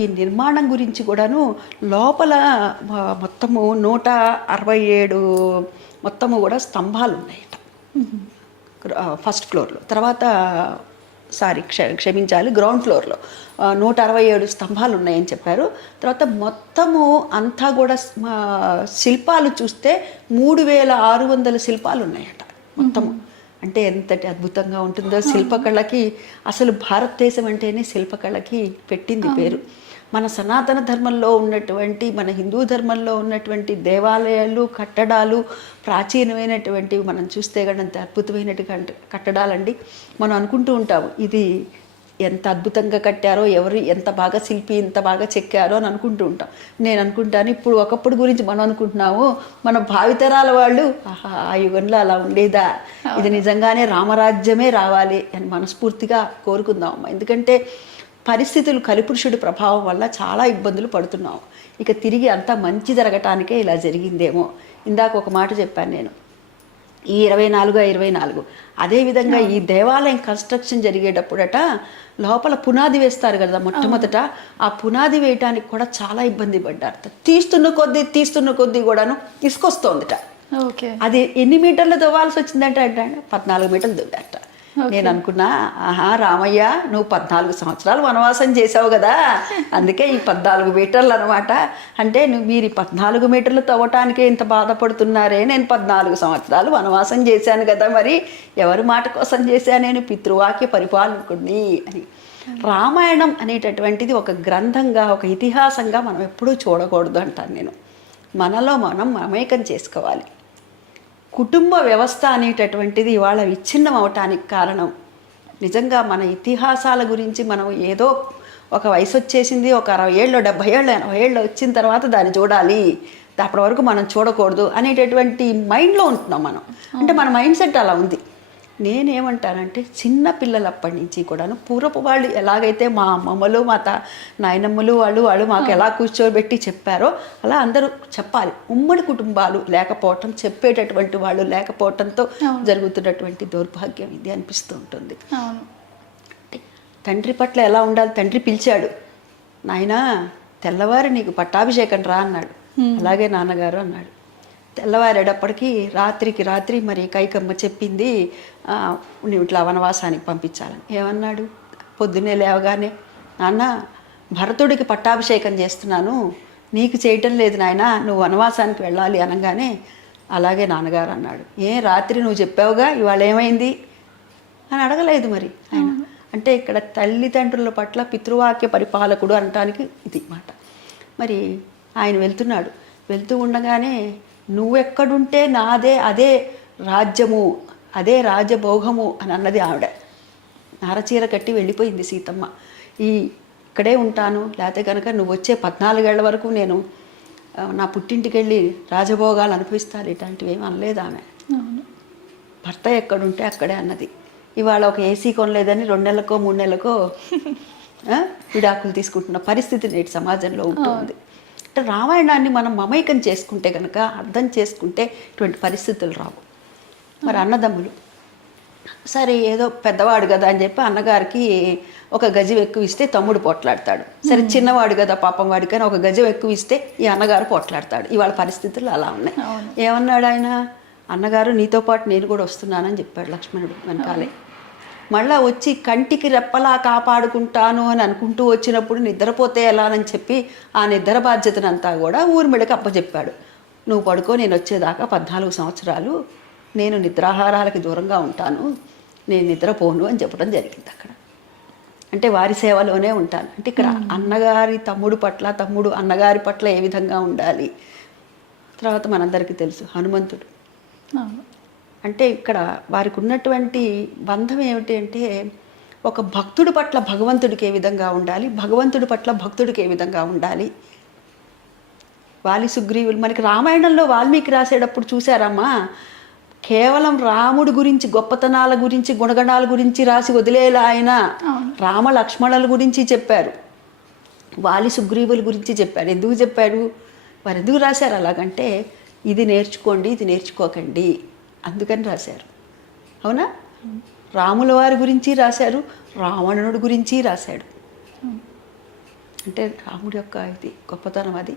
ఈ నిర్మాణం గురించి కూడాను లోపల మొత్తము నూట అరవై ఏడు మొత్తము కూడా స్తంభాలు ఉన్నాయట. ఫస్ట్ ఫ్లోర్లో. తర్వాత సారీ క్ష క్షమించాలి గ్రౌండ్ ఫ్లోర్లో. నూట అరవై ఏడు స్తంభాలు ఉన్నాయని చెప్పారు. తర్వాత మొత్తము అంతా కూడా శిల్పాలు చూస్తే మూడు వేల ఆరు వందల శిల్పాలు ఉన్నాయట మొత్తము. అంటే ఎంతటి అద్భుతంగా ఉంటుందో శిల్పకళకి అసలు భారతదేశం అంటేనే శిల్పకళకి పెట్టింది పేరు. మన సనాతన ధర్మంలో ఉన్నటువంటి మన హిందూ ధర్మంలో ఉన్నటువంటి దేవాలయాలు కట్టడాలు ప్రాచీనమైనటువంటివి మనం చూస్తే కనుక అద్భుతమైనటువంటి కట్టడాలండి. మనం అనుకుంటూ ఉంటాము ఇది ఎంత అద్భుతంగా కట్టారో ఎవరు ఎంత బాగా శిల్పి ఎంత బాగా చెక్కారో అని అనుకుంటూ ఉంటాం. నేను అనుకుంటాను ఇప్పుడు ఒకప్పుడు గురించి మనం అనుకుంటున్నాము మన భావితరాల వాళ్ళు ఆహా ఆ యుగంలో అలా ఉండేదా? ఇది నిజంగానే రామరాజ్యమే రావాలి అని మనస్ఫూర్తిగా కోరుకుందాం ఎందుకంటే పరిస్థితులు కలిపురుషుడి ప్రభావం వల్ల చాలా ఇబ్బందులు పడుతున్నాం ఇక తిరిగి అంతా మంచి జరగటానికే ఇలా జరిగిందేమో. ఇందాక ఒక మాట చెప్పాను నేను. ఈ ఇరవై నాలుగు ఇరవై నాలుగు. అదేవిధంగా ఈ దేవాలయం కన్స్ట్రక్షన్ జరిగేటప్పుడట లోపల పునాది వేస్తారు కదా మొట్టమొదట. ఆ పునాది వేయటానికి కూడా చాలా ఇబ్బంది పడ్డారు. తీస్తున్న కొద్దీ తీస్తున్న కొద్దీ కూడాను ఇసుకొస్తోందిట. ఓకే. అది ఎన్ని మీటర్లు దువ్వాల్సి వచ్చిందంటే అంటే పద్నాలుగు మీటర్లు దువ్వారట నేను అనుకున్నా ఆహా రామయ్య నువ్వు పద్నాలుగు సంవత్సరాలు వనవాసం చేసావు కదా అందుకే ఈ పద్నాలుగు మీటర్లు అనమాట అంటే నువ్వు మీరు ఈ పద్నాలుగు మీటర్లు తవ్వటానికే ఇంత బాధపడుతున్నారే నేను పద్నాలుగు సంవత్సరాలు వనవాసం చేశాను కదా మరి ఎవరి మాట కోసం చేశాను నేను? పితృవాక్య పరిపాలకుడిని. అని. రామాయణం అనేటటువంటిది ఒక గ్రంథంగా ఒక ఇతిహాసంగా మనం ఎప్పుడూ చూడకూడదు అంటాను నేను. మనలో మనం మమేకం చేసుకోవాలి. కుటుంబ వ్యవస్థ అనేటటువంటిది ఇవాళ విచ్ఛిన్నం అవటానికి కారణం. నిజంగా మన ఇతిహాసాల గురించి మనం ఏదో ఒక వయసు వచ్చేసింది ఒక అరవై ఏళ్ళు డెబ్బై ఏళ్ళు ఎనభై ఏళ్ళు వచ్చిన తర్వాత దాన్ని చూడాలి. అప్పటి వరకు మనం చూడకూడదు అనేటటువంటి మైండ్లో ఉంటున్నాం మనం. అంటే మన మైండ్ సెట్ అలా ఉంది. నేనేమంటానంటే చిన్న పిల్లలప్పటి నుంచి కూడాను పూర్వపు వాళ్ళు ఎలాగైతే మా అమ్మమ్మలు మా తా నాయనమ్మలు వాళ్ళు వాళ్ళు మాకు ఎలా కూర్చోబెట్టి చెప్పారో అలా అందరూ చెప్పాలి. ఉమ్మడి కుటుంబాలు లేకపోవటం చెప్పేటటువంటి వాళ్ళు లేకపోవటంతో జరుగుతున్నటువంటి దౌర్భాగ్యం ఇది అనిపిస్తూ ఉంటుంది. తండ్రి పట్ల ఎలా ఉండాలి? తండ్రి పిలిచాడు. నాయనా తెల్లవారి నీకు పట్టాభిషేకం రా అన్నాడు. అలాగే నాన్నగారు అన్నాడు. తెల్లవారేటప్పటికి రాత్రికి రాత్రి మరి కైకమ్మ చెప్పింది "ఆ, నువ్వు ఇట్లా వనవాసానికి పంపించాలని. ఏమన్నాడు? పొద్దున్నే లేవగానే నాన్న భరతుడికి పట్టాభిషేకం చేస్తున్నాను. నీకు చేయటం లేదు నాయన నువ్వు వనవాసానికి వెళ్ళాలి అనగానే అలాగే నాన్నగారు అన్నాడు. ఏ రాత్రి నువ్వు చెప్పావుగా? ఇవాళ ఏమైంది? అని అడగలేదు మరి ఆయన. అంటే ఇక్కడ తల్లిదండ్రుల పట్ల పితృవాక్య పరిపాలకుడు అనటానికి ఇది మాట. మరి ఆయన వెళ్తున్నాడు. వెళ్తూ ఉండగానే నువ్వెక్కడుంటే నాదే అదే రాజ్యము అదే రాజభోగము అని అన్నది ఆవిడ. నారచీర కట్టి వెళ్ళిపోయింది సీతమ్మ. ఈ ఇక్కడే ఉంటాను లేకపోతే కనుక నువ్వు వచ్చే పద్నాలుగేళ్ళ వరకు నేను నా పుట్టింటికి వెళ్ళి రాజభోగాలు అనుభవిస్తాను. ఇట్లాంటివి ఏమి అనలేదు ఆమె. భర్త ఎక్కడుంటే అక్కడే అన్నది. ఇవాళ ఒక ఏసీ కొనలేదని రెండు నెలలకో మూడు నెలలకో విడాకులు తీసుకుంటున్న పరిస్థితి నేటి సమాజంలో ఉంటుంది. అంటే రామాయణాన్ని మనం మమైకం చేసుకుంటే కనుక అర్థం చేసుకుంటే ఇటువంటి పరిస్థితులు రావు. మరి అన్నదమ్ములు సరే ఏదో పెద్దవాడు కదా అని చెప్పి అన్నగారికి ఒక గజం ఎక్కువ ఇస్తే తమ్ముడు పోట్లాడతాడు. సరే చిన్నవాడు కదా పాపం వాడికని ఒక గజం ఎక్కువ ఇస్తే ఈ అన్నగారు పోట్లాడతాడు. ఇవాళ పరిస్థితులు అలా ఉన్నాయి. ఏమన్నాడు ఆయన? అన్నగారు నీతో పాటు నేను కూడా వస్తున్నానని చెప్పాడు లక్ష్మణుడు వెనకాలే. మళ్ళా వచ్చి కంటికి రెప్పలా కాపాడుకుంటాను అని అనుకుంటూ వచ్చినప్పుడు నిద్రపోతే ఎలా అని చెప్పి ఆ నిద్ర బాధ్యతనంతా కూడా ఊర్మిళకి అప్పచెప్పాడు నువ్వు పడుకో నేను వచ్చేదాకా పద్నాలుగు సంవత్సరాలు నేను నిద్రాహారాలకి దూరంగా ఉంటాను. నేను నిద్రపోను అని చెప్పడం జరిగింది అక్కడ. అంటే వారి సేవలోనే ఉంటాను. అంటే ఇక్కడ అన్నగారి తమ్ముడు పట్ల తమ్ముడు అన్నగారి పట్ల ఏ విధంగా ఉండాలి? తర్వాత మనందరికీ తెలుసు. హనుమంతుడు. అంటే ఇక్కడ వారికి ఉన్నటువంటి బంధం ఏమిటి అంటే ఒక భక్తుడి పట్ల భగవంతుడికి ఏ విధంగా ఉండాలి? భగవంతుడి పట్ల భక్తుడికి ఏ విధంగా ఉండాలి? వాలి సుగ్రీవులు మనకి రామాయణంలో వాల్మీకి రాసేటప్పుడు చూసారమ్మా కేవలం రాముడి గురించి గొప్పతనాల గురించి గుణగణాల గురించి రాసి వదిలేలా ఆయన. రామ లక్ష్మణుల గురించి చెప్పారు. వాలి సుగ్రీవుల గురించి చెప్పారు. ఎందుకు చెప్పారు? వారు ఎందుకు రాశారు అలాగంటే ఇది నేర్చుకోండి ఇది నేర్చుకోకండి. అందుకని రాశారు. అవునా? రాముల వారి గురించి రాశారు రావణుడి గురించి రాశాడు. అంటే రాముడి యొక్క ఇది గొప్పతనం అది.